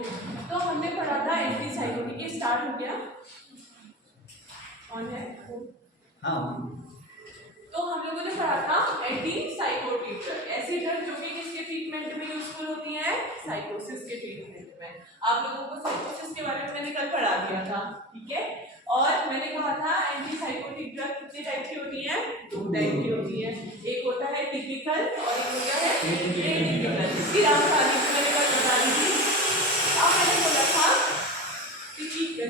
Okay, तो हमने पढ़ा था एंटी साइकोटिक, ये स्टार्ट हो गया ऑन है। हाँ, तो हम लोगों ने पढ़ा था एंटी साइकोटिक ड्रग, ऐसी ड्रग जो कि किसके ट्रीटमेंट में यूजफुल होती है, साइकोसिस के ट्रीटमेंट में। आप लोगों को साइकोसिस के बारे में मैंने कल पढ़ा दिया था, ठीक है। और मैंने कहा था एंटी साइकोटिक ड्रग कितने टाइप की होती है, 2 टाइप की होती है, एक होता है टिपिकल और एक होता है एटिपिकल। इसकी जानकारी मैंने कल बता दी थी। अब मैंने बोला था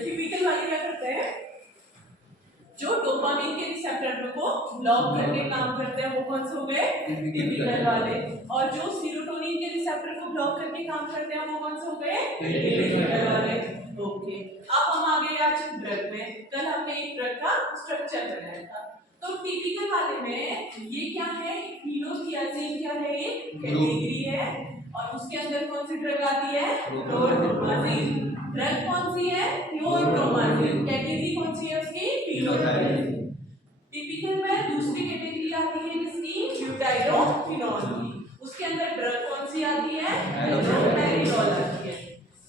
टिपिकल वाले क्या करते हैं, जो डोपामिन के रिसेप्टर को ब्लॉक करके काम करते हैं, वो कौन से हो गए, टिपिकल वाले। और जो सीरोटोनिन के रिसेप्टर को ब्लॉक करके काम करते हैं, वो कौन से हो गए, एटिपिकल वाले। ओके, अब हम आ गए आज ड्रग में। कल हमने एक ड्रग का स्ट्रक्चर बनाया था। तो टिपिकल वाले में ये क्या है, क्लोरोथियाजीन क्या है, एक कैटेगरी है और उसके अंदर कौन सी ड्रग आती है, क्लोरोप्रोमाजीन। ड्रग कौन सी है, क्लोरोप्रोमाजीन। कैटेगरी कौन सी है उसकी, क्लोरोथियाजीन। टिपिकल में दूसरी कैटेगरी आती है जिसकी, ब्यूटाइरोफिनॉल की। उसके अंदर ड्रग कौन सी आती है, हेलोपेरिडोल आती है।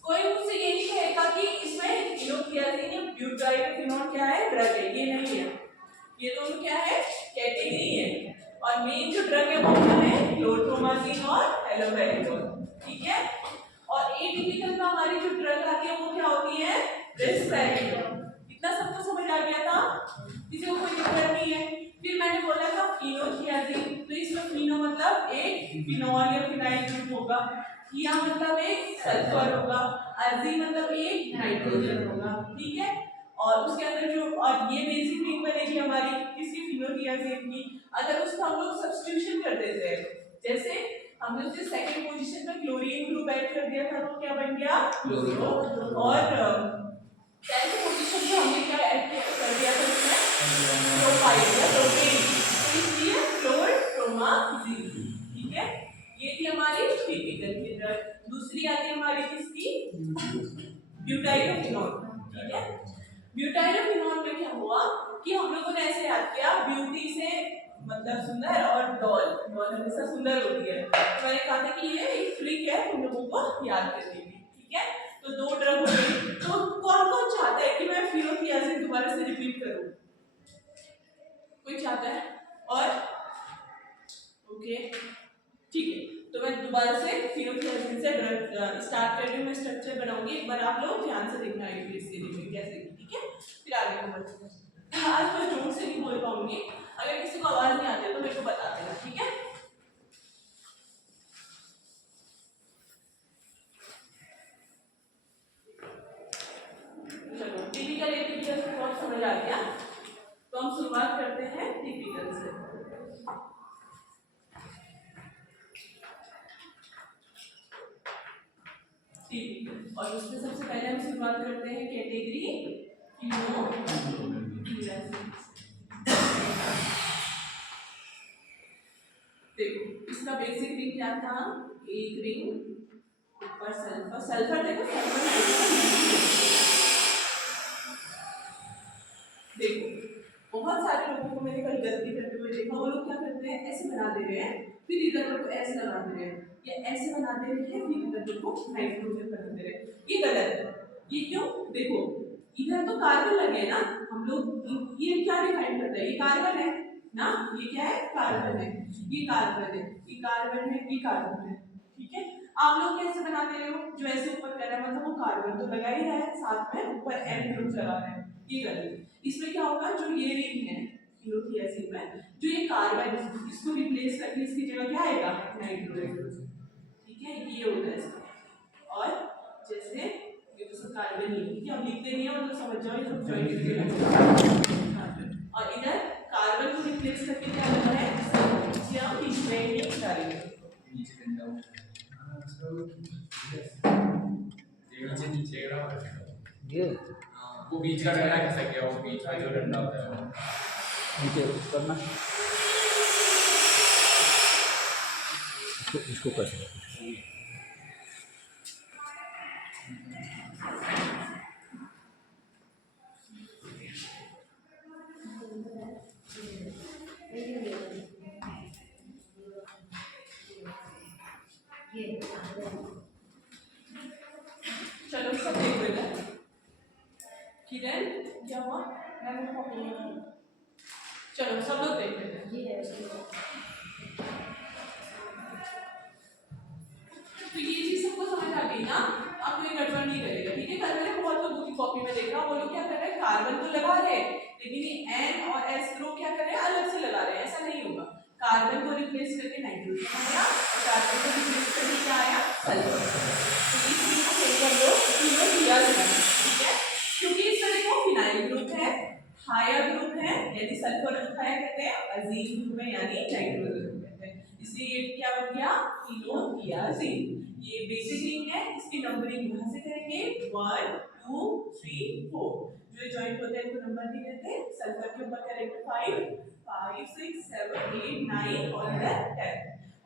कोई मुझसे ये नहीं कहेगा कि इसमें क्लोरोथियाजीन या ब्यूटाइरोफिनॉल क्या है, ड्रग है, ये नहीं है। ये दोनों क्या है, कैटेगरी है। और मेन जो ड्रग है वो क्या है, क्लोरोप्रोमाजीन और हेलोपेरिडोल, ठीक है। और एटिपिकल में हमारी जो ड्रग आती है वो क्या होती है, रिस्पेरिडोल। इतना सबको समझ आ गया था, किसी को कोई दिक्कत नहीं है। फिर मैंने बोला था फिनोथियाजीन, तो इसमें फिनो मतलब एक फिनॉल या फिनाइल ग्रुप होगा, थिया मतलब एक सल्फर होगा, अजी मतलब एक नाइट्रोजन होगा, ठीक है। और उसके अंदर जो, और ये बेसिक रिंग बनेगी हमारी किसकी, फिनोथियाजीन की। अगर उसको हम लोग सब्स्टिट्यूशन कर देते हैं, जैसे हमने उसके सेकंड पोजीशन पे क्लोरीन ग्रुप ऐड कर दिया था, तो क्या बन गया, क्लोरो। और थर्ड पोजीशन पे हमने क्या ऐड कर दिया था उसमें, प्रोपाइल या प्रोपेन, तो इसलिए क्लोरोप्रोमाजीन, ठीक है। ये थी हमारी टिपिकल की ड्रग। दूसरी आती है हमारी किसकी, ब्यूटाइरोफिनॉल, ठीक है। ब्यूटाइरोफिनॉल में क्या हुआ कि हम लोगों ने ऐसे याद किया, ब्यूटी से मतलब सुंदर और डॉल, डॉल हमेशा सुंदर होती है, तो मैंने कहा था कि ये एक ट्रिक है तुम लोगों को याद करने की, ठीक है। तो 2 ड्रग हो गई। तो कौन कौन चाहता है कि मैं फिनोथियाजीन दोबारा से रिपीट करूं, कोई चाहता है? और ओके, ठीक है, तो मैं दोबारा से फिनोथियाजीन से ड्रग स्टार्ट कर रही हूँ। मैं स्ट्रक्चर बनाऊंगी, एक बार आप लोग ध्यान से देखना है इसके लिए कैसे, ठीक है। फिर आगे को बढ़ते हैं। आज मैं जोर से नहीं बोल पाऊंगी, अगर किसी को आवाज नहीं आती है तो मेरे को बता देना, ठीक है। चलो, टिपिकल एटिपिकल से बहुत समझ आ गया, तो हम शुरुआत करते हैं टिपिकल से। टिपिकल, और उसमें सबसे पहले हम शुरुआत करते हैं कैटेगरी फिनोथियाजीन। देखो इसका बेसिक रिंग क्या था, एक रिंग ऊपर सल्फर, सल्फर देखो देखो बहुत सारे लोगों को मैंने कल गलती करते हुए देखा, वो लोग क्या करते हैं, ऐसे बना दे रहे हैं, फिर इधर को ऐसे लगा दे रहे हैं, या ऐसे बना दे रहे हैं, फिर इधर को नाइट्रोजन बना दे रहे हैं। ये गलत है। ये क्यों, देखो इधर तो कार्बन लगे ना, हम लोग ये क्या डिफाइन करता है, ये कार्बन है ना, ये क्या है, कार्बन है, ये कार्बन है, ये कार्बन है, ये कार्बन है, ठीक है। आप लोग कैसे बना दे रहे हो, जो ऐसे ऊपर कर रहा है मतलब वो कार्बन तो लगा ही रहा है, साथ में ऊपर एन ग्रुप लगा रहे हैं, ये गलत। इसमें क्या होगा, जो ये रिंग है फिनोथियाजीन में, जो ये कार्बन इसको रिप्लेस करके इसकी जगह क्या आएगा, नाइट्रोजन, ठीक है, ये होता है इसका। और जैसे ये तो सब कार्बन ही है, ठीक है, हम लिखते नहीं है मतलब समझ जाओ, ये सब जॉइंट करके, और इधर कार्बन को रिप्लेस करके क्या होता है, लिथियम इस्वेनिक डाइऑक्साइड, नीचे ये वो बीच का डंडा खिसक गया, वो बीच का जो डंडा होता है नीचे करना, इसको कर किरण क्या हुआ? मैंने कॉपी नहीं की। चलो सब लोग देख लेते हैं। ये है तो ये चीज सबको समझ आ गई ना? अब कोई गड़बड़ नहीं करेगा, ठीक है? कल मैंने बहुत लोगों की कॉपी में देखा, वो लोग क्या कर रहे हैं, कार्बन तो लगा रहे हैं, लेकिन ये N और S ग्रुप क्या कर रहे हैं, अलग से लगा रहे हैं। ऐसा नहीं होगा। कार्बन को रिप्लेस करके नाइट्रोजन आया और कार्बन को रिप्लेस करके क्या आया, सल्फर। तो इस चीज को सही कर लो, तीनों दिया जाए, ठीक है? क्योंकि इसका देखो फिनाइल ग्रुप है, हायर ग्रुप है, यदि सल्फर ग्रुप है कहते हैं, अजीम ग्रुप है यानी नाइट्रोजन ग्रुप कहते हैं। इसलिए ये क्या बन गया, कीनोथियाजीन। ये बेसिक रिंग है, इसकी नंबरिंग कहां से करेंगे, 1 2 3 4। जो जॉइंट होते हैं उनको नंबर नहीं देते। सल्फर के ऊपर करेंगे 5 5 6 7 8 9 और इधर 10।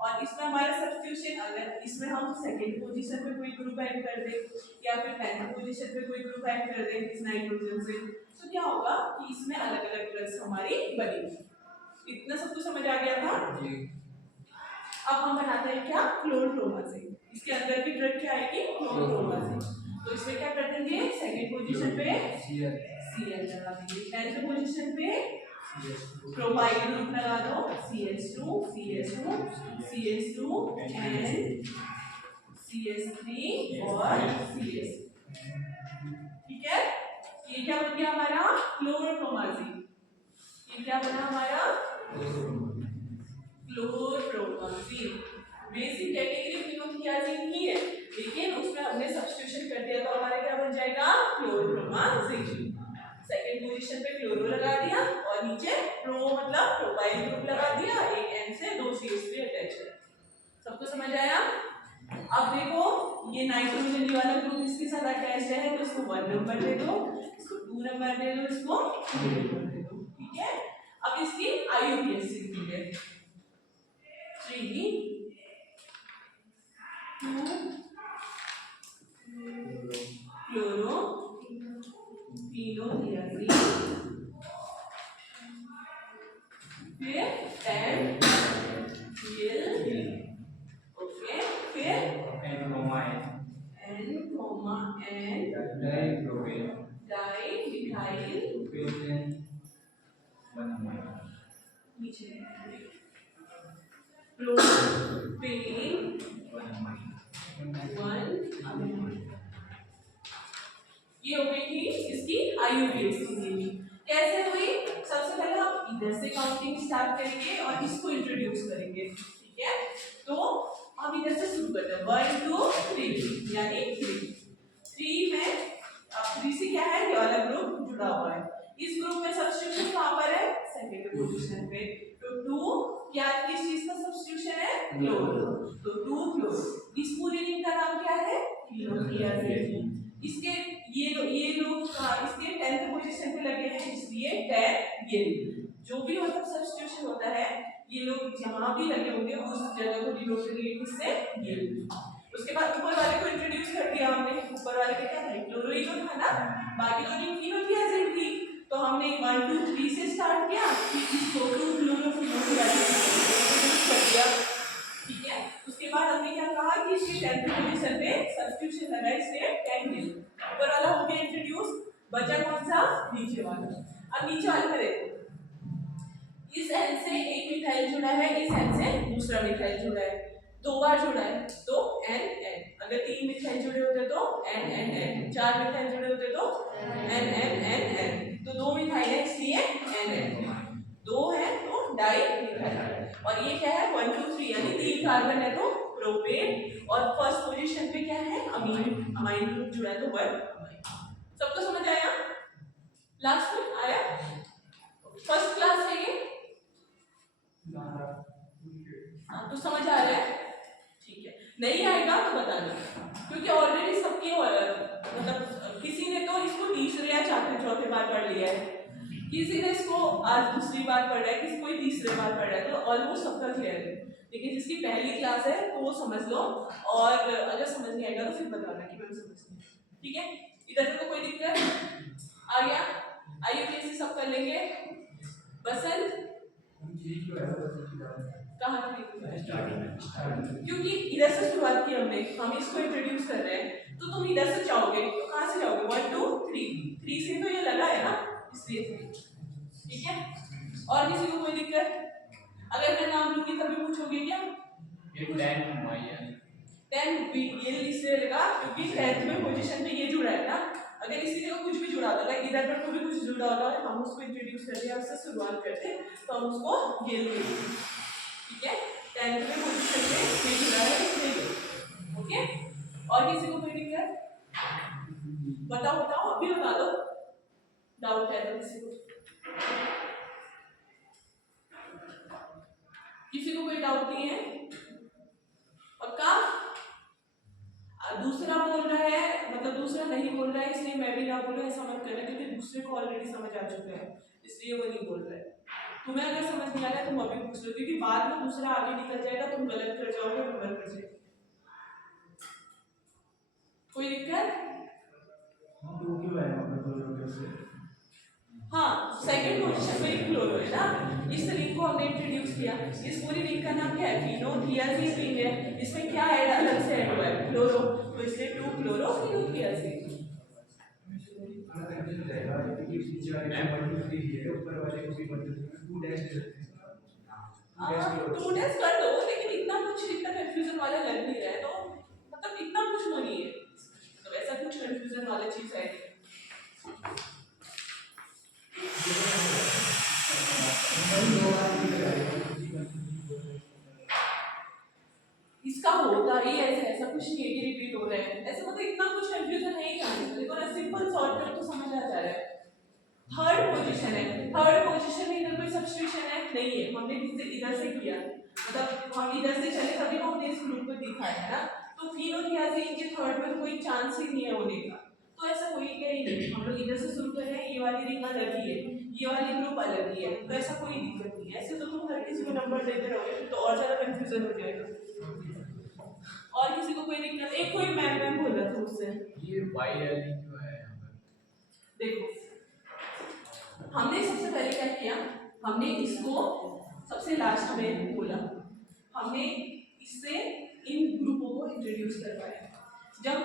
और इसमें हमारा सब्स्टिट्यूशन, अगर इसमें हम सेकंड पोजीशन पे कोई ग्रुप ऐड कर दे या फिर 10th पोजीशन पे कोई ग्रुप ऐड कर दे इस नाइट्रोजन से, तो क्या होगा कि इसमें अलग अलग ड्रग्स हमारी बनेगी। इतना सब कुछ समझ आ गया था जी। अब हम बनाते हैं क्या, क्लोरोफ्लोरोमाजीन। इसके अंदर की ड्रग क्या आएगी, क्लोरोफ्लोरोमाजीन। तो इसमें क्या कर देंगे, सेकंड पोजीशन पे Cl लगा देंगे, 10th पोजीशन पे प्रोपाइल ग्रुप लगा दो, CH2 CH2 CH2 and CH3 और CH। ठीक है, ये क्या बन गया हमारा, क्लोरोफ्लोरोमाजीन। ये क्या बना हमारा, क्लोरोफ्लोरोमाजीन। बेसिक कैटेगरी कीनोथियाजीन ही है, लेकिन उसमें हमने सब्स्टिट्यूशन कर दिया तो हमारा क्या बन जाएगा, क्लोरोफ्लोरोमाजीन। सेकंड पोजीशन पे क्लोरो लगा दिया और नीचे प्रो मतलब प्रोपाइल ग्रुप लगा दिया, एक N से 2 CH3 अटैच है। सबको समझ आया? अब देखो ये नाइट्रोजन वाला ग्रुप इसके साथ अटैच है, तो इसको 1 नंबर दे दो, इसको 2 नंबर दे दो, इसको 3 नंबर दे दो, ठीक है? अब इसकी IUPAC लिखी है 3 2 क्लोरो कीनोथियाजीन, फिर 10 Cl, ओके, फिर N comma N comma N dipropane dimethyl propane 1 नीचे प्रोपेन 1। ये हो गई थी इसकी IUPAC। कैसे हुई, सबसे पहले हम इधर से काउंटिंग स्टार्ट करेंगे और इसको इंट्रोड्यूस करेंगे, ठीक है? तो हम इधर से शुरू करते हैं 1 2 3 यानी 3 में, अब 3 से क्या है, ये वाला ग्रुप जुड़ा हुआ है। इस ग्रुप में सब्स्टिट्यूशन कहां पर है, सेकंड पोजीशन पे। तो 2 क्या किस चीज का सब्स्टिट्यूशन है, क्लोरो, तो 2 क्लोरो। इस पूरी रिंग का नाम क्या है, कीनोथियाजीन। इसके ये लोग इसके 10th पोजीशन पे लगे हैं, इसलिए 10 ये जो भी मतलब सब्स्टिट्यूशन होता है, ये लोग जहां भी लगे होंगे उस जगह को डिनोट करेंगे किससे, ये। उसके बाद ऊपर वाले को इंट्रोड्यूस कर दिया हमने, ऊपर वाले का क्या था, क्लोरोइड था ना, बाकी तो नहीं कीनोथियाजीन थी, तो हमने 1 2 3 से स्टार्ट किया, फिर इसको 2 क्लोरोफिनोथियाजीन इंट्रोड्यूस कर दिया, ठीक है? उसके बाद हमने क्या कहा कि इसके 10th पोजीशन पे सब्स्टिट्यूशन लगा, इसलिए 10 मिल, ऊपर वाला हो गया इंट्रोड्यूस, बचा कौन सा, नीचे वाला। अब नीचे वाले में देखो, इस एन से एक मिथाइल जुड़ा है, इस एन से दूसरा मिथाइल जुड़ा है, 2 बार जुड़ा है तो एन एन। अगर 3 मिथाइल जुड़े होते तो एन एन एन, 4 मिथाइल जुड़े होते तो एन एन एन एन। तो 2 मिथाइल है इसलिए एन एन, 2 है तो डाई मिथाइल। और ये क्या है, 1 2 3 यानी 3 कार्बन है तो प्रोपेन, और फर्स्ट पोजीशन पे क्या है, अमीन, अमाइन ग्रुप जुड़ा है तो 1 अमाइन। सबको समझ आया? लास्ट में आया? फर्स्ट क्लास है ये, हाँ तो समझ आ रहा है, ठीक है? नहीं आएगा तो बता दो, क्योंकि ऑलरेडी सबके मतलब किसी ने तो इसको तीसरे या चौथे बार पढ़ लिया है, किसी ने इसको आज दूसरी बार पढ़ रहा है, किसी कोई तीसरे बार पढ़ रहा है, तो ऑलमोस्ट सबका क्लियर है। लेकिन जिसकी पहली क्लास है तो वो समझ लो, और अगर समझ नहीं आएगा तो फिर बताना कि मैंने समझ नहीं, ठीक है? इधर तो कोई दिक्कत आ गया? IUPAC सब कर लेंगे। बसंत कहाँ थी, क्योंकि इधर से शुरुआत की हमने, हम इसको इंट्रोड्यूस कर रहे हैं, तो तुम इधर से जाओगे तो कहाँ से जाओगे, 1 2 3 से तो ये ठीक है, और किसी को कोई दिक्कत? अगर मैं नाम लूंगी तभी पूछोगे क्या? ये 10 वाई है 10 बी ये इसलिए लगा क्योंकि 10th में पोजीशन पे ये जुड़ा है ना। अगर इसी जगह कुछ भी जुड़ा होता है, इधर पर कोई भी कुछ जुड़ा होता है, हम उसको इंट्रोड्यूस करते हैं, उससे शुरुआत करते हैं, तो हम उसको ये लेंगे। ठीक है, 10th में पोजीशन पे ये जुड़ा है इसलिए। ओके, और किसी को कोई दिक्कत? बताओ बताओ, अभी बता दो, डाउट है तो किसी को? किसी को कोई डाउट नहीं है? पक्का? दूसरा बोल रहा है, मतलब दूसरा नहीं बोल रहा है इसलिए मैं भी ना बोलूं, ऐसा मत करना, क्योंकि दूसरे को ऑलरेडी समझ आ चुका है इसलिए वो नहीं बोल रहा है। तुम्हें अगर समझ नहीं आ रहा है तुम अभी पूछ लो, क्योंकि बाद में दूसरा आगे निकल जाएगा, तुम गलत कर जाओगे, नंबर कर जाएगा। कोई दिक्कत? हाँ, सेकंड पोजीशन पे एक क्लोरो है ना, इस रिंग को हमने इंट्रोड्यूस किया। इस पूरी रिंग का नाम क्या है? फिनोथियाजीन रिंग है। इसमें क्या ऐड अलग से ऐड हुआ है? क्लोरो, तो इसलिए 2 क्लोरो फिनोथियाजीन। टू डैश कर दो, लेकिन इतना कुछ इतना कंफ्यूजन वाला लग नहीं रहा है, तो मतलब इतना कुछ वो नहीं है, तो ऐसा कुछ कंफ्यूजन वाला चीज है नहीं। इसका होता ही ऐसा कुछ नहीं है कि रिपीट हो रहा है, ऐसा मतलब इतना कुछ कंफ्यूजन है ही नहीं। देखो ना, सिंपल शॉर्टकट तो समझ आ जा रहा है। थर्ड पोजीशन है, थर्ड पोजीशन में इधर कोई सब्स्टिट्यूशन है नहीं है, हमने इधर से किया, मतलब हम इधर से चले तभी तो हमने इस ग्रुप को दिखाया है ना, तो फिनोथियाजीन के थर्ड में कोई चांस ही नहीं है होने का, तो ऐसा कोई क्या ही नहीं। हम लोग इधर से शुरू कर रहे हैं, ये वाली रिंग अलग ही है, ये वाली ग्रुप अलग ही है, तो ऐसा कोई दिक्कत नहीं है। ऐसे तो तुम हर किसी को नंबर देते रहोगे तो और ज्यादा कंफ्यूजन हो जाएगा। और किसी को कोई दिक्कत? एक कोई मैम बोल रहा था मुझसे, ये वाई वाली क्यों है यहाँ पर? देखो हमने सबसे पहले क्या किया, हमने इसको सबसे लास्ट में बोला, हमने इससे इन ग्रुपों को इंट्रोड्यूस करवाया। जब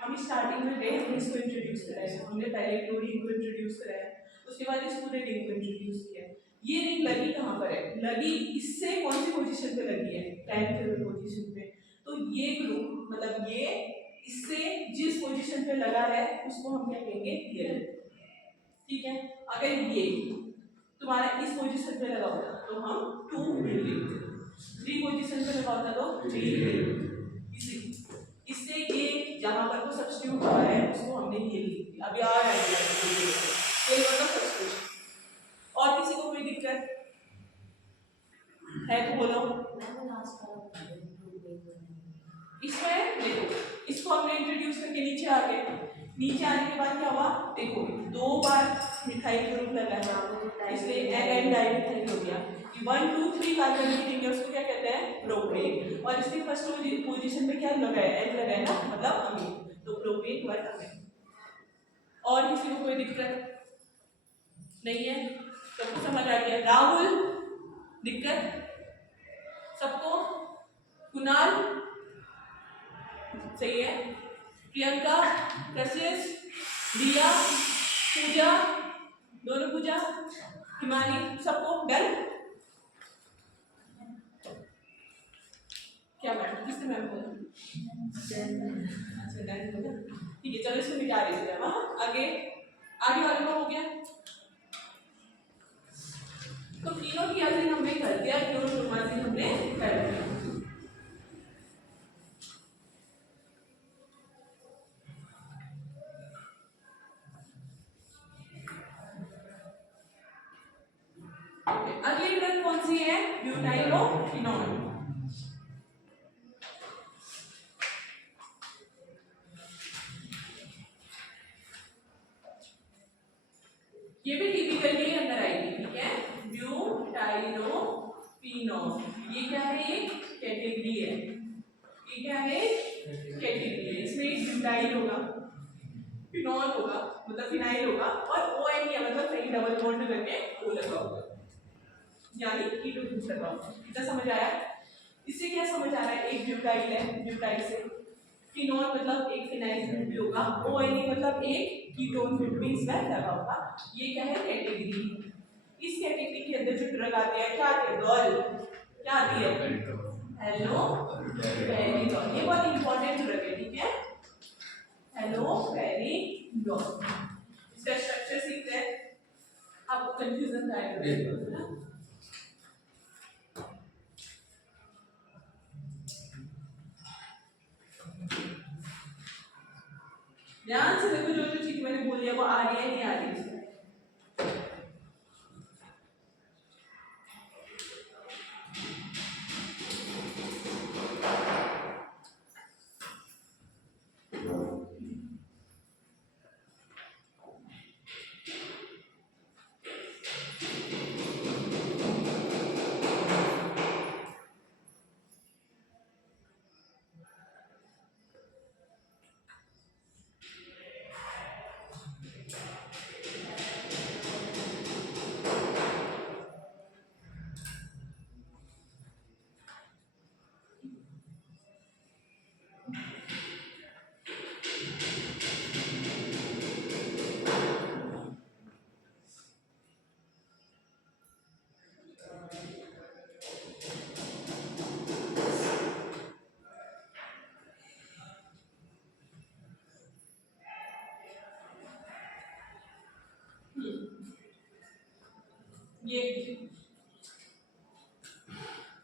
हम स्टार्टिंग में गए, हमने इसको इंट्रोड्यूस कराया, हमने पहले क्लोरीन को इंट्रोड्यूस कराया, उसके बाद इस पूरे रिंग को इंट्रोड्यूस किया। ये रिंग लगी कहाँ पर है? लगी इससे कौन सी पोजीशन पे लगी है? 10th पोजीशन पे। तो ये ग्रुप मतलब ये इससे जिस पोजीशन पे लगा है उसको हम क्या कहेंगे? ये। ठीक है, अगर ये तुम्हारा इस पोजीशन पे लगा होता तो हम 2 लिखते, 3 पोजीशन पे लगा होता तो 3 इसी इससे ये जहां पर तो सब्स्टिट्यूट हुआ है उसको हमने ये लिख दिया। अभी आ रहा है ये मतलब सब्स्टिट्यूशन। और किसी को कोई दिक्कत है तो बोलो। इसमें देखो, इसको हमने इंट्रोड्यूस करके नीचे आ गए, नीचे आने के बाद क्या हुआ? देखो 2 बार मिथाइल ग्रुप लगा है, इसलिए एन एन डाइमिथाइल हो गया। 1 2 3 कार्बन की रिंग है, उसको क्या कहते हैं? प्रोपेन। और इसकी फर्स्ट पोजीशन पे क्या लगा है? एन लगा है ना, मतलब अमीन, तो प्रोपेन 1 अमीन। और किसी को कोई दिक्कत नहीं है? सबको समझ आ गया? राहुल दिक्कत सबको? कुणाल सही है, प्रियंका, कशिश, रिया, पूजा, दोनों पूजा, हिमानी, सबको डन? क्या मैम? किसने मैम बोला? अच्छा डन बोला, ठीक है, चलो इसको मिटा दीजिए। आगे आगे वाले का हो गया। तो फिनोथियाजीन हमने कर दिया, क्लोरोब्रोमाजीन हमने कर दिया। अगली ड्रग कौन सी है? ब्यूटाइलोफिनोल। ये भी टिपिकली अंदर आएगी, ठीक है? ब्यूटाइलोफिनोल, ये क्या है? एक कैटेगरी है, ये क्या है? कैटेगरी है। इसमें एक ब्यूटाइल होगा, फिनोल होगा मतलब फिनाइल होगा, और ओ एन है मतलब कहीं डबल बॉन्ड करके ओ लगा होगा, यानी कीटो ग्रुप लगा होगा। इतना समझ आया? इससे क्या समझ आ रहा है? एक ब्यूटाइल है, ब्यूटाइल से फिनोल मतलब एक फिनाइल ग्रुप भी होगा, ओ एन मतलब एक कीटोन ग्रुप भी इसमें लगा होगा। ये क्या है? कैटेगरी। इस कैटेगरी के अंदर जो ड्रग आती है क्या आती है? डॉल। क्या आती है? हेलो पेरिडॉल। ये बहुत इंपॉर्टेंट ड्रग है, ठीक है? हेलो पेरिडॉल। इसका स्ट्रक्चर सीखते हैं, आपको कंफ्यूजन आएगा ना। ध्यान से देखो, जो जो चीज मैंने बोली है वो आ रही है नहीं आ रही है? ये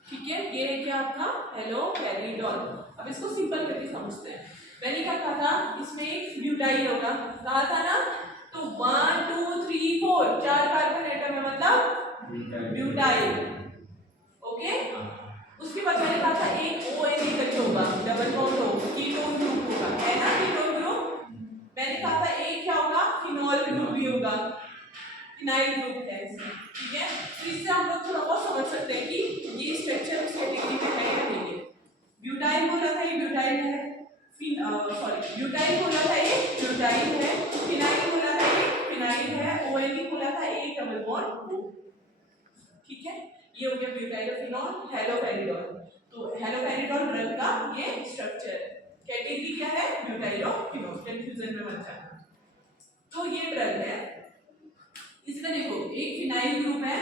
ठीक है, ये है क्या आपका हेलो पेरिडॉल। अब इसको सिंपल करके समझते हैं। मैंने क्या कहा था, इसमें एक ब्यूटाइल होगा, कहा था ना? तो 1 2 3 4 4 कार्बन एटम है, मतलब ब्यूटाइल। ओके, उसके बाद मैंने कहा था एक ONA टच होगा, डबल बॉन्ड हो, कीटोन ग्रुप होगा, है ना? Ketone group. मैंने कहा था एक क्या होगा, फिनॉल ग्रुप भी होगा, फिनाइल ग्रुप है इसमें, ठीक है? तो इससे हम लोग थोड़ा बहुत समझ सकते हैं कि ये स्ट्रक्चर उस कैटेगरी में है या नहीं है। ब्यूटाइल बोला था ये ब्यूटाइल है, ब्यूटाइल बोला था ये ब्यूटाइल है, फिनाइल बोला था ये फिनाइल है, ONA बोला था ये डबल बॉन्ड O, ठीक है? ये हो गया ब्यूटाइल और फिनॉल, हेलोपेरिडॉल। तो हेलोपेरिडॉल ड्रग का ये स्ट्रक्चर है। कैटेगरी क्या है? ब्यूटाइल और फिनॉल, कंफ्यूजन में मत जाना। तो ये ड्रग है, इसमें देखो एक फिनाइल ग्रुप है,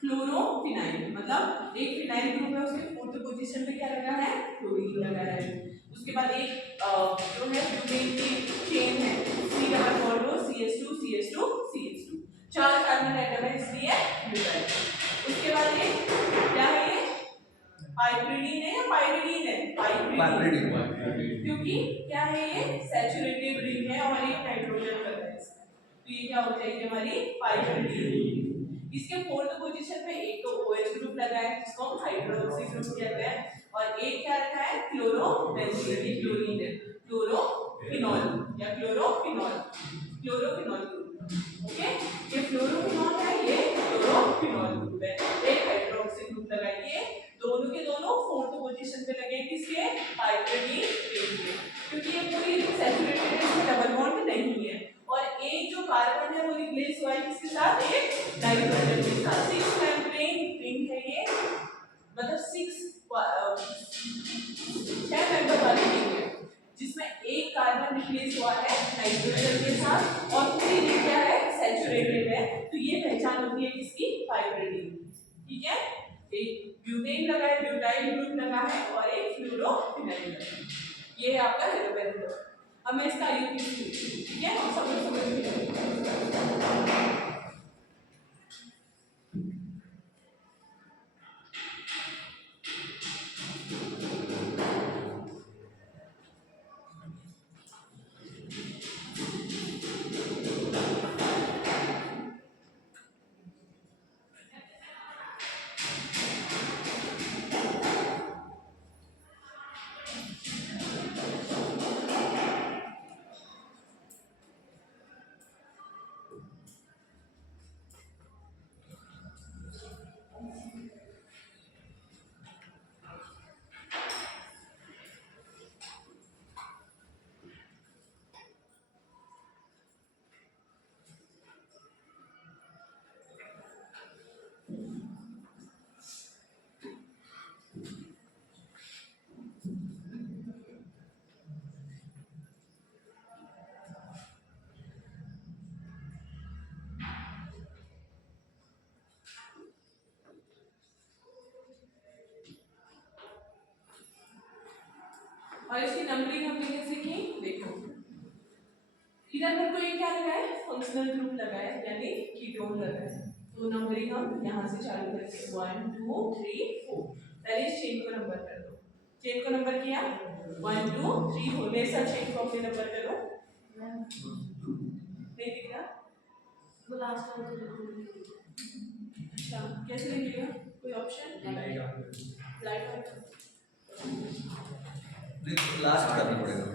फ्लोरोफिनाइल, मतलब एक फिनाइल ग्रुप है, उसके फोर्थ पोजीशन पे क्या लगा है? क्लोरीन लगा है। उसके बाद एक जो है ब्यूटेन की चेन है, C double bond CH2 CH2 CH2, 4 carbon atom है इसलिए ब्यूटाइल। उसके बाद ये क्या है? ये पाइप्रिडीन है या पाइरिडीन है? पाइप्रिडीन, क्योंकि क्या है ये सैचुरेटेड रिंग है और ये नाइट्रोजन पर है, तो ये क्या हो जाएगी हमारी पाइरिडीन। इसके फोर्थ पोजीशन पे एक तो OH ग्रुप लगा है जिसको हम हाइड्रोक्सी ग्रुप कहते हैं, और एक क्या रखा है? क्लोरोबेंजीन, ये क्लोरीन है, क्लोरोफिनॉल या क्लोरोफिनॉल, क्लोरोफिनॉल ग्रुप। ओके, ये फ्लोरोफिनॉल है, ये क्लोरोफिनॉल ग्रुप है, एक हाइड्रोक्सी ग्रुप लगा है। ये दोनों के दोनों फोर्थ पोजीशन पे लगे, किसके? पाइरिडीन के, क्योंकि ये पूरी सैचुरेटेड है, इसमें डबल बॉन्ड नहीं है, और एक जो कार्बन है वो रिप्लेस हुआ है किसके साथ? एक नाइट्रोजन के साथ। 6 मेम्ब्रेन रिंग है ये, मतलब 6 मेंबर वाली रिंग है, जिसमें एक कार्बन रिप्लेस हुआ है नाइट्रोजन के साथ, और पूरी रिंग क्या है? सैचुरेटेड है। तो ये पहचान होती है किसकी? पाइरिडीन, ठीक है? एक ब्यूटेन लगा है, ब्यूटाइल ग्रुप लगा है, और एक फ्लोरोफिनाइल लगा है। ये है आपका हेलोपेरिडॉल। अब मैं इसका IUPAC, ठीक है? हम सब लोग समझ और इसकी नंबरिंग हमने कैसे की देखो, इधर पर कोई क्या लगा है, फंक्शनल ग्रुप लगा है यानी कीटोन लगा है, तो नंबरिंग हम यहाँ से चालू करके 1 2 3 4 पहले इस चेन को नंबर कर दो, चेन को नंबर किया 1 2 3 4 मेरे साथ चेन को अपने नंबर करो, नहीं दिख रहा वो लास्ट टाइम अच्छा कैसे लिखेगा, कोई ऑप्शन लाइट लास्ट करना पड़ेगा।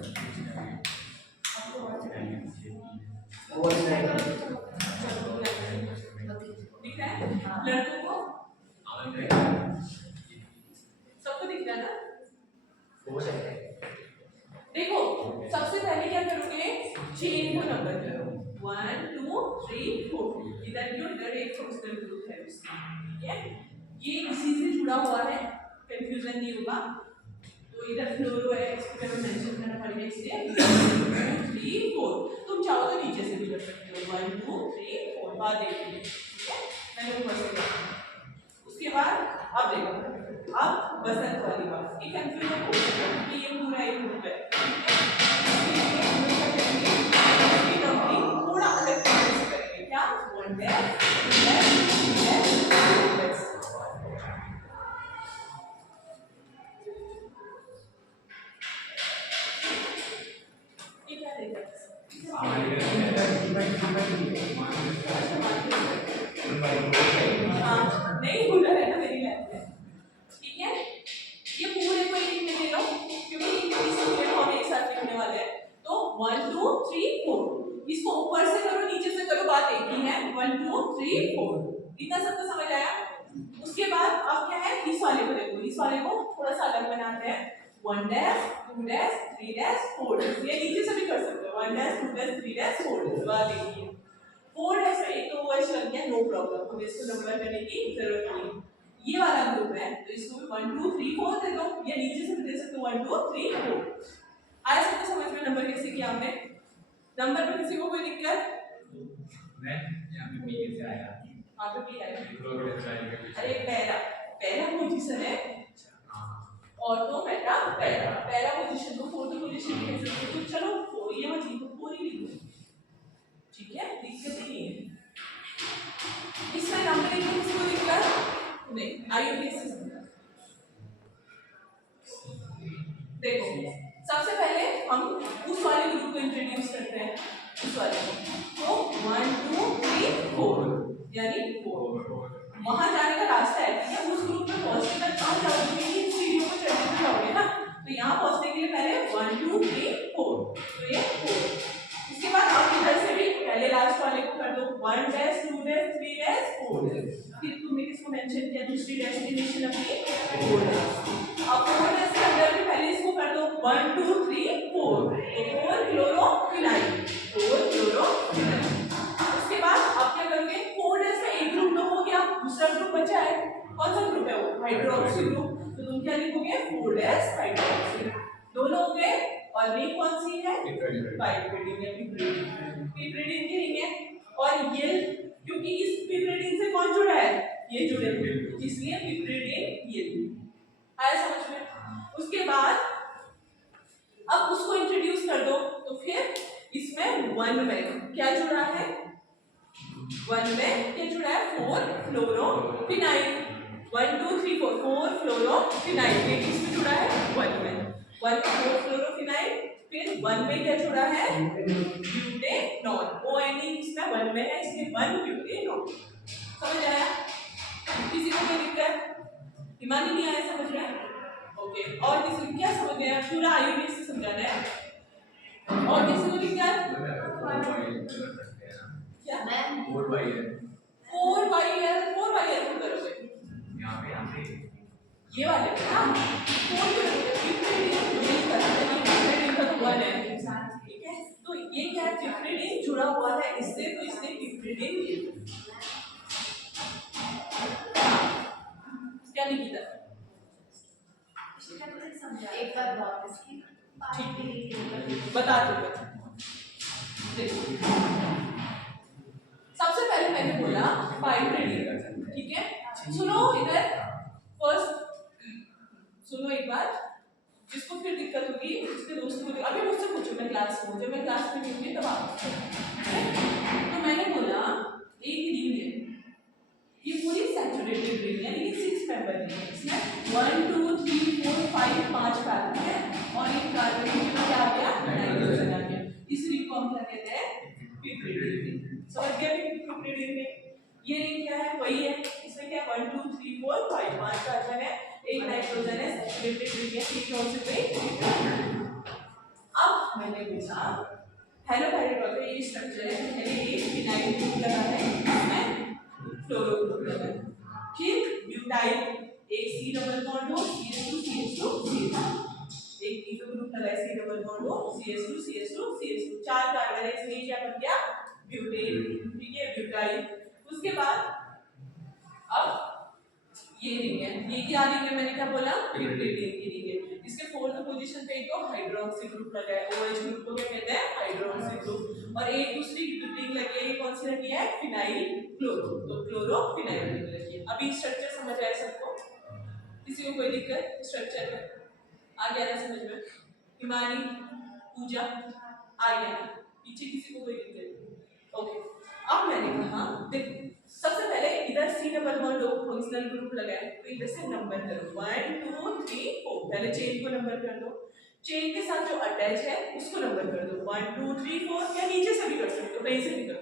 दिख रहा है लड़कों को, सबको दिख रहा है ना। देखो सबसे पहले क्या करोगे, चेन को नंबर करो 1 2 3 4, इधर क्यों, इधर एक फंक्शनल ग्रुप है उसका, ठीक है, ये इसी से जुड़ा हुआ है, कंफ्यूजन नहीं होगा, तो इधर फ्लोरो है, इसको मैं मेंशन करना पड़ेगा, इसलिए 1 2 3 4, तुम चाहो तो नीचे से भी कर सकते हो 1 2 3 4 बात देखिए, ठीक है, मैंने ऊपर से किया। उसके बाद अब देखो, अब बसंत वाली बात, ये कंफ्यूजन हो सकता है कि ये पूरा एक ग्रुप है, थोड़ा अलग तरीके से करेंगे, क्या 1 डैश 2 डैश 3 डैश 4 डैश, ये क्या रहेगा, हाँ नहीं भूला है ना मेरी लैब में, ठीक है, ये पूरे को एक लिखने दो क्योंकि इस पूरे को हम एक साथ लिखने वाले हैं, तो 1 2 3 4, इसको ऊपर से करो नीचे से करो, बात एक ही है 1 2 3 4, इतना सबको समझ आया। उसके बाद अब क्या है, इस वाले को देखो, इस वाले को थोड़ा सा अलग बनाते हैं, 1 डैश 2 डैश 3 डैश 4 डैश, ये नीचे से भी कर सकते हो 1 डैश 2 डैश 3 डैश 4 डैश, बात एक ही है। 4 डैश में एक तो वर्ड लग गया, नो प्रॉब्लम, हमें इसको नंबर करने की जरूरत नहीं, ये वाला ग्रुप है तो इसको भी 1 2 3 4 दे दो, या नीचे से भी दे सकते हो 1 2 3 4, आया सबको समझ में नंबर कैसे किया हमने, नंबर में किसी को कोई दिक्कत, मैं यहाँ पे पी से आया, आप भी आए, प्रोग्रेस आएगा, अरे पहला पहला पोजीशन है ऑटो मेटा पहला पहला पोजीशन को फोर्थ पोजीशन कह सकते हो, तो चलो फोर ये मत लिखो, फोर ही लिखो, ठीक है, दिक्कत ही नहीं है इसमें, नंबरिंग में किसी को दिक्कत नहीं, आइए कैसे समझा, देखो सबसे पहले हम उस वाले ग्रुप को इंट्रोड्यूस करते हैं, उस वाले को, तो 1 2 3 4 यानी 4, वहां जाने का रास्ता है, ठीक है, उस ग्रुप में पहुंचने तक कहां जाओगे, इन सीढ़ियों को चढ़ते जाओगे ना, तो यहाँ पहुंचने के लिए पहले 1 2 3 4, तो ये 4, इसके बाद आप इधर से भी पहले लास्ट वाले को कर दो 1 डैश 2 डैश 3 डैश 4 डैश, फिर तुमने किसको मेंशन किया, दूसरी डेस्टिनेशन अपनी 4 डैश, अब 4 डैश के अंदर भी पहले इसको कर दो 1 2 3 4, तो 4 क्लोरोफिनाइल, 4 क्लोरोफिनाइल, उसके बाद आप क्या करोगे, 4 डैश में एक ग्रुप तो हो गया, दूसरा ग्रुप बचा है, कौन सा ग्रुप है वो, हाइड्रोक्सी ग्रुप, तो तुम क्या लिखोगे 4 डैश हाइड्रोक्सी, दोनों हो गए, और रिंग कौन सी है, पाइपरीडीन या पिपरीडीन की रिंग है, और ये क्योंकि इस पिपरीडीन से कौन जुड़ा है, ये जुड़े हुए, इसलिए पिपरीडीन ये आया समझ में। उसके बाद अब उसको इंट्रोड्यूस कर दो, तो फिर इसमें 1 में क्या जुड़ा है, 1 में क्या जुड़ा है, 4 फ्लोरोफिनाइल, 1 2 3 4 4 फ्लोरोफिनाइल, ये किसमें जुड़ा है, 1 में, 1 4 फ्लोरोफिनाइल, फिर 1 में क्या जुड़ा है, ब्यूटेनॉल, ONE इसमें 1 में है, इसलिए 1 ब्यूटेनॉल, समझ आया, किसी को कोई दिक्कत, हिमानी नहीं आया, समझ रहे हैं, ओके, और किसी को क्या समझ गया, पूरा आयुर्वेद से समझाना है, और किसी को दिक्कत, क्या 4 है, 4 बाई को करोगे, यहाँ पे ये वाले ना 4 करोगे, पिपरीडीन का तो 1 है, ठीक है, तो ये क्या है, पिपरीडीन जुड़ा हुआ है इससे, तो इसने पिपरीडीन क्या नहीं किया, एक बार बहुत इसकी बता दो, देखो सबसे पहले मैंने बोला पाइपरीडीन, ठीक है, सुनो इधर फर्स्ट, सुनो एक बार, जिसको फिर दिक्कत होगी क्लास में, जब मैं क्लास में नहीं होंगी तब आप तो मैंने बोला एक रिंग है, ये पूरी सैचुरेटेड रिंग है लेकिन 6 मेंबर रिंग है, इसमें 1 2 3 4 5 5 कार्बन है और एक कार्बन के बाद क्या आ गया नाइट्रोजन आ गया। इस रिंग को हम क्या कहते हैं पिप्रिड रिंग। समझ गए पिप्रिड रिंग? ये रिंग क्या है? वही है, इसमें क्या 1 2 3 4 5 5 कार्बन है, एक नाइट्रोजन है, सैचुरेटेड रिंग है, ठीक कौन से पे। अब मैंने पूछा हेलो हाइड्रोजन का ये स्ट्रक्चर है, मैंने एक फिनाइल ग्रुप लगा है, इसमें फ्लोरो ग्रुप लगा है, फिर ब्यूटाइल एक C डबल बॉन्ड हो CH2 CH2 CH2, एक कीटो ग्रुप लगा है C डबल बॉन्ड हो CH2 CH2 CH2, 4 कार्बन है, इसमें क्या बन गया ब्यूटेन, ठीक है ब्यूटाइल। उसके बाद अब ये रिंग है, ये क्या रिंग है? मैंने क्या बोला पिप्रिड रिंग की रिंग है। इसके फोर्थ पोजीशन पे तो हाइड्रोक्सी ग्रुप लगा है, OH ग्रुप को क्या कहते हैं हाइड्रोक्सी ग्रुप, और एक दूसरी रिंग लगी है, ये कौन सी लगी है फिनाइल क्लोरो, तो क्लोरो फिनाइल रिंग लगी है। अभी स्ट्रक्चर समझ आया सबको? किसी को कोई दिक्कत स्ट्रक्चर में? आ गया ना समझ में? हिमानी पूजा आ गया ना? पीछे किसी को कोई दिक्कत? ओके, अब मैंने कहा देखो सबसे पहले इधर C double bond functional group लगा है, तो इधर से नंबर करो 1 2 3 4, पहले चेन को नंबर कर दो, चेन के साथ जो अटैच है उसको नंबर कर दो 1 2 3 4, या नीचे से भी कर सकते हो, कहीं से भी करो।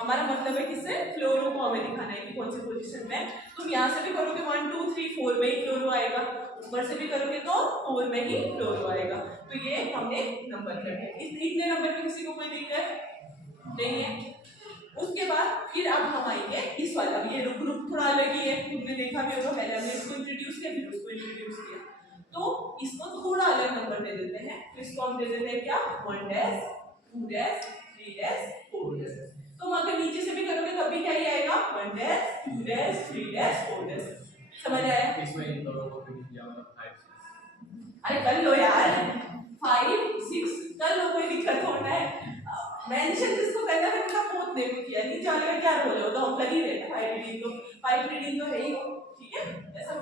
हमारा मतलब है किससे फ्लोरो को हमें दिखाना है कि कौन सी पोजीशन में। तुम यहाँ से भी करोगे 1 2 3 4 में ही फ्लोरो आएगा, ऊपर से भी करोगे तो 4 में ही फ्लोरो आएगा, तो ये हमने नंबर कर दिया। इतने नंबर में किसी को कोई दिक्कत नहीं है? उसके बाद फिर अब हम आएंगे इस वाला, ये ग्रुप थोड़ा अलग ही है, तुमने देखा भी होगा, पहले हमने इसको इंट्रोड्यूस किया फिर उसको इंट्रोड्यूस किया, तो इसको थोड़ा अलग नंबर दे देते हैं, तो इसको हम दे देते हैं क्या 1 डैश 2 डैश 3 डैश 4 डैश। तो अगर नीचे से भी करोगे तब भी क्या ही आएगा 1 डैश 2 डैश 3 डैश 4 डैश। समझ आया? इसमें इन दोनों को भी किया मतलब 5 अरे कर लो यार 5 6 कर लो, कोई दिक्कत होना है मेंशन जिसको करना है उनका फोन देखो किया नहीं चलेगा, क्या रोल है तो हम कर ही रहे हैं, फाइव रीडिंग तो है ही, ठीक है ऐसा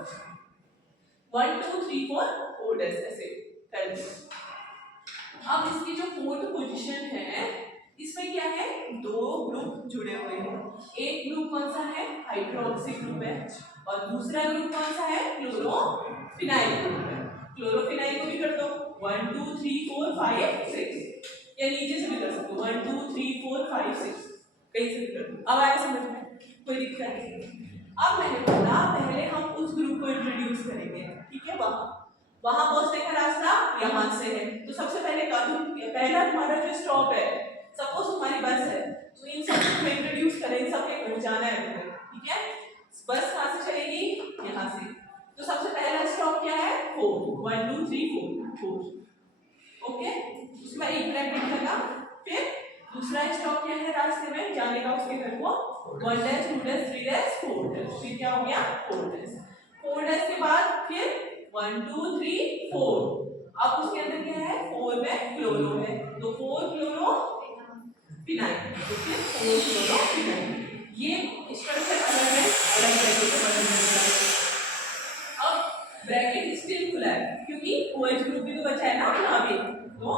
1 2 3 4 4 डैश ऐसे कर दो। अब इसकी जो फोर्थ पोजीशन है इसमें क्या है दो ग्रुप जुड़े हुए हैं, एक ग्रुप कौन सा है हाइड्रोक्सी ग्रुप है और दूसरा ग्रुप कौन सा है क्लोरोफिनाइल ग्रुप है। क्लोरोफिनाइल को भी कर दो 1 2 3 4 5 6, या नीचे से भी कर सकते हो 1 2 3 4 5 6, कहीं से भी कर दो। अब आया समझ में? कोई दिक्कत नहीं। अब मैंने बोला पहले हम उस ग्रुप को इंट्रोड्यूस करेंगे, ठीक है, वहां पहुंचने का रास्ता यहाँ से है, तो सबसे पहले पहला तुम्हारा जो स्टॉप है, सपोज तुम्हारी बस है तो इन सबको इंट्रोड्यूस करें, इन सबके पहुंचाना है तुम्हें, ठीक है। बस कहाँ से चलेगी यहाँ से, तो सबसे पहला स्टॉप क्या है 4 1 2 3 4 ओके, उसमें एक ब्रैकेट लगा, फिर दूसरा स्टॉप क्या है रास्ते में जाने का उसके घर को 1 डैश 2 डैश 3 डैश 4 डैश, फिर क्या हो गया 4 डैश। 4 डैश के बाद फिर 1 2 3 4, अब उसके अंदर क्या है 4 में क्लोरो है, तो 4 क्लोरो फिनाइल, तो फिर 4 क्लोरो फिनाइल, ये स्ट्रक्चर अलग है, अलग ब्रैकेट में बदल जाता है। अब ब्रैकेट स्टिल खुला है क्योंकि OH ग्रुप भी तो बचा है ना यहाँ पे, तो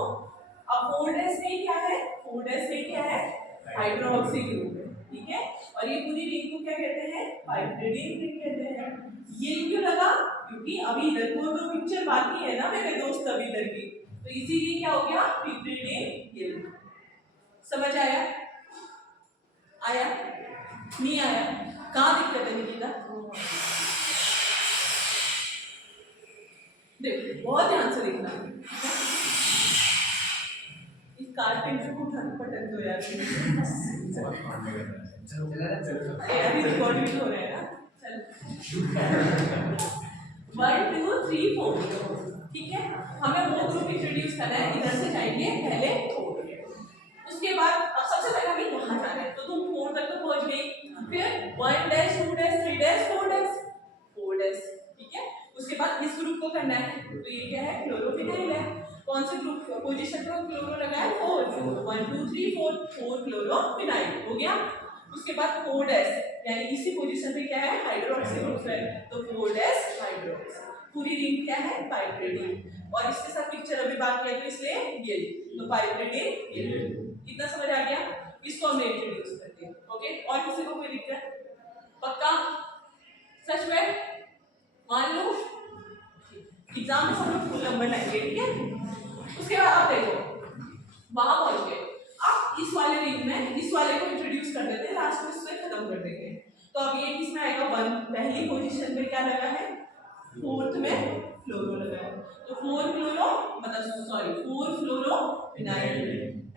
अब 4 डैश में क्या है 4 डैश में क्या है हाइड्रोक्सी ग्रुप है, ठीक है, और ये पूरी रिंग को क्या कहते हैं पिप्रिड रिंग कहते हैं। ये क्यों लगा क्योंकि अभी इधर को तो पिक्चर बाकी है ना मेरे दोस्त अभी इधर की, तो इसीलिए क्या हो गया पिप्रिड रिंग ये। समझ आया? आया नहीं आया? कहाँ दिक्कत है निकिता? देखो बहुत ध्यान से देखना, इस कारपेंटर को उठाने पटक दो यार, अभी रिकॉर्ड भी हो रहा है ना, चल 1 2 3 4, ठीक है, हमें वो ग्रुप इंट्रोड्यूस करना है, इधर से जाएंगे पहले 4, उसके बाद अब सबसे पहले हमें यहाँ जाना है, तो तुम 4 तक तो पहुँच गई, फिर 1 डैश 2 डैश 3 डैश 4 डैश, ठीक है, उसके बाद इस ग्रुप को करना है, तो ये क्या है क्लोरोफिनाइल है, कौन से ग्रुप पोजीशन पर क्लोरो लगा है 4 1 2 3 4 4 क्लोरोफिनाइल हो गया। उसके बाद 4 डैश यानी इसी पोजीशन पे क्या है हाइड्रोक्सी ग्रुप है, तो 4 डैश हाइड्रोक्सी, पूरी रिंग क्या है पाइपरेडियम, और इसके साथ पिक्चर अभी बात किया तो इसलिए ये, तो पाइपरेडियम ये, इतना समझ आ गया। इसको हमने इंट्रोड्यूस करते हैं। ओके, और किसी को कोई दिक्कत? पक्का? सच में? मान लो एग्जाम में सब लोग फुल नंबर लाएंगे, ठीक है? उसके बाद आप देखो वहां पहुंच गए, आप इस वाले रिंग में इस वाले को इंट्रोड्यूस कर देते हैं, लास्ट में इससे खत्म कर देंगे। तो अब ये किसमें आएगा? वन, पहली पोजीशन में क्या लगा है? फोर्थ में फ्लोरो लगा है, तो 4 फ्लोरो मतलब सॉरी 4 फ्लोरो फिनाइल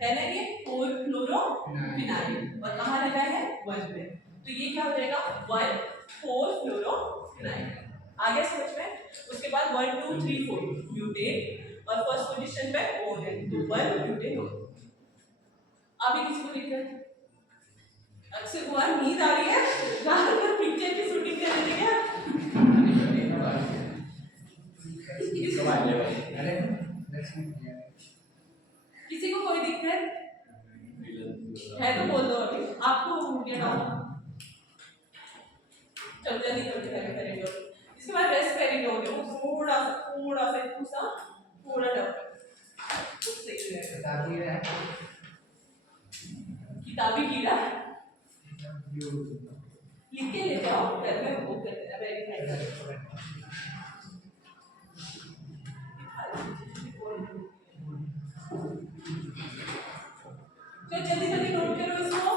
है ना, ये 4 फ्लोरो फिनाइल, और कहाँ लगा है? 1 में, तो ये क्या हो जाएगा? 1 4 फ्लोरो फिनाइल। आ गया समझ में? उसके बाद 1 2 3 4 ब्यूटेन, और फर्स्ट पोजीशन पे ओन है, तो 1 ब्यूटेन। अभी किसी को दिक्कत? अक्षय कुमार नींद आ रही है, रात में पिक्चर की शूटिंग कर रही है। किसी को कोई दिक्कत है तो बोल दो, अभी आपको हो गया डाउन। चल जल्दी करके करेंगे। इसके बाद रेस्ट पेरिड हो गया, थोड़ा सा थोड़ा डर सही रहेगा। किताबी कीड़ा लिख के ले जाओ, घर में वो कर देना, वेरीफाई कर। तो जल्दी जल्दी नोट करो इसको।